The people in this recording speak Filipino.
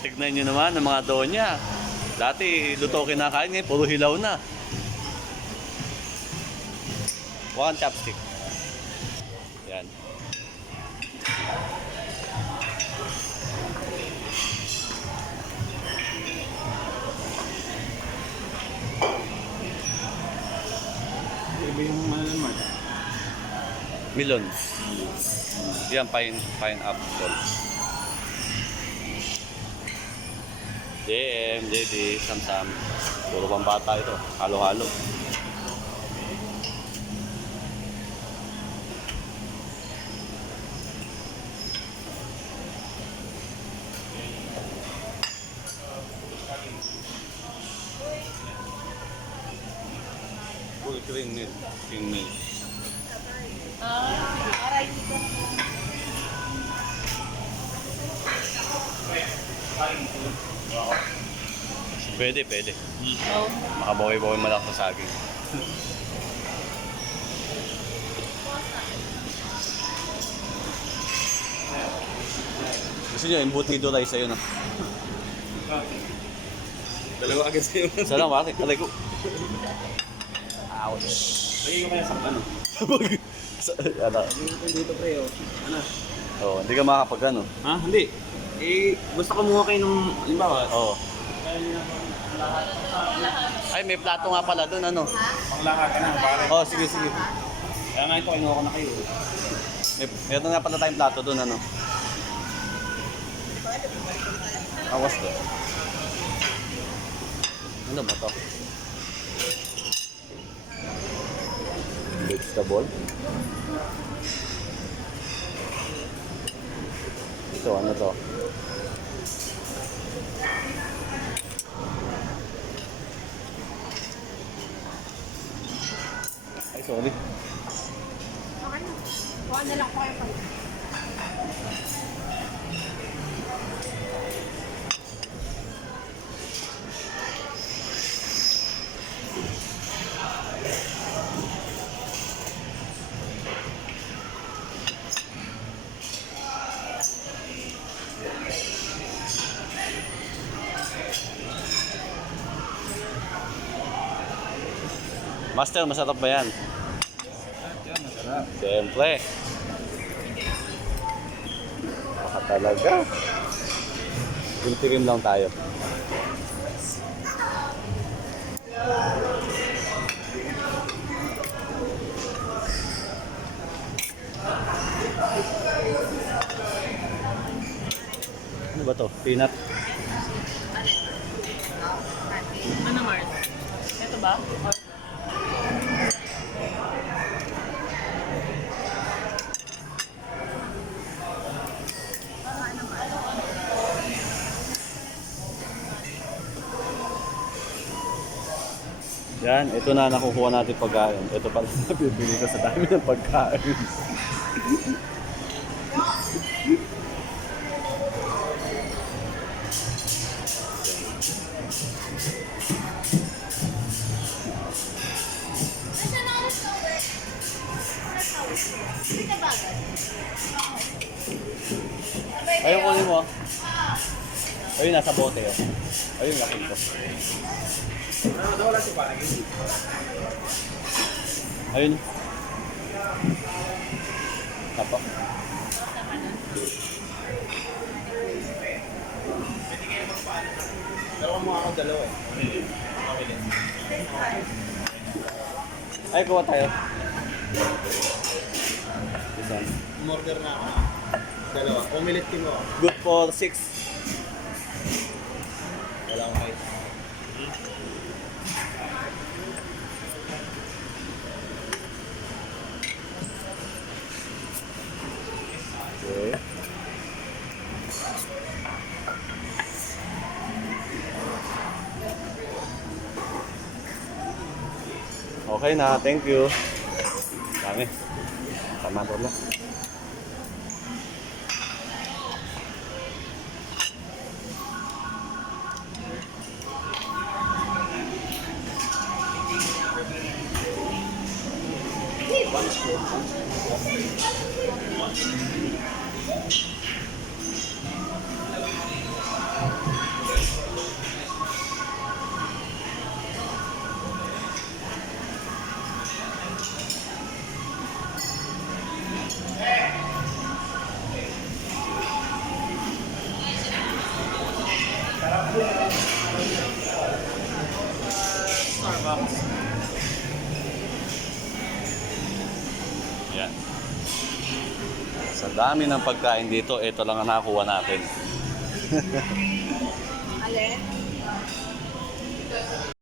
Tignan nyo naman ang mga donya. Dati luto kinakain ngayon, puro hilaw na. One chopstick. Yan. Iba yung malaman. Melon. Yan, pineapple. JM, JD, Samsam. Puro pang bata ito. Halo-halo. Full cream milk. Cream milk. Pwede, pwede. Makabawi-bawi mo lang sa saging. Gusto nyo, embutido rice sa'yo, no? Dalawa agad sa'yo. Isa lang, bakit? Alay ko. Ouch. Lagi ko kaya sa ano? Ano? Dito pre, oh. Ano? Oo, hindi ka makakapag ano. Ha? Hindi. Eh, gusto ko mukha kayo nung, halimbawa, Oo. Ay, may plato nga pala doon, ano? panglahat ka na, pare. Oh, sige, sige. Kaya nga ito, kinuha ko na kayo. Meron nga pala tayong plato doon, ano? Awas ko. Ano ba to? Vegetable? Ito, ano to? Ay, sorry. Okay na. Kuha na lang po kayo pa. Master, masarap ba yan? Yan, masarap. Siyempre. Baka talaga. Guntirim lang tayo. Ano ba to? Peanut? Ano, Mars? Ito ba? Yan, ito na nakukuha natin pagkain. Ito pala nabibili ko sa dami ng pagkain. Ayun, kunin mo. Ayun, nasa bote. Oh. Ayun, lakit ko. Wala si pare. Ayun. Apa? Dalawa mo ako, dalawa eh. Ay, kuha tayo. Isan. Umorder na ako. Dalawa. Omelette team ako. Good for 6. Wala akong kahit. Okay. Okay na, thank you. Dami. Tama to lang. Starbucks. Yan. Sa dami ng pagkain dito, ito lang ang nakuha natin. Alin?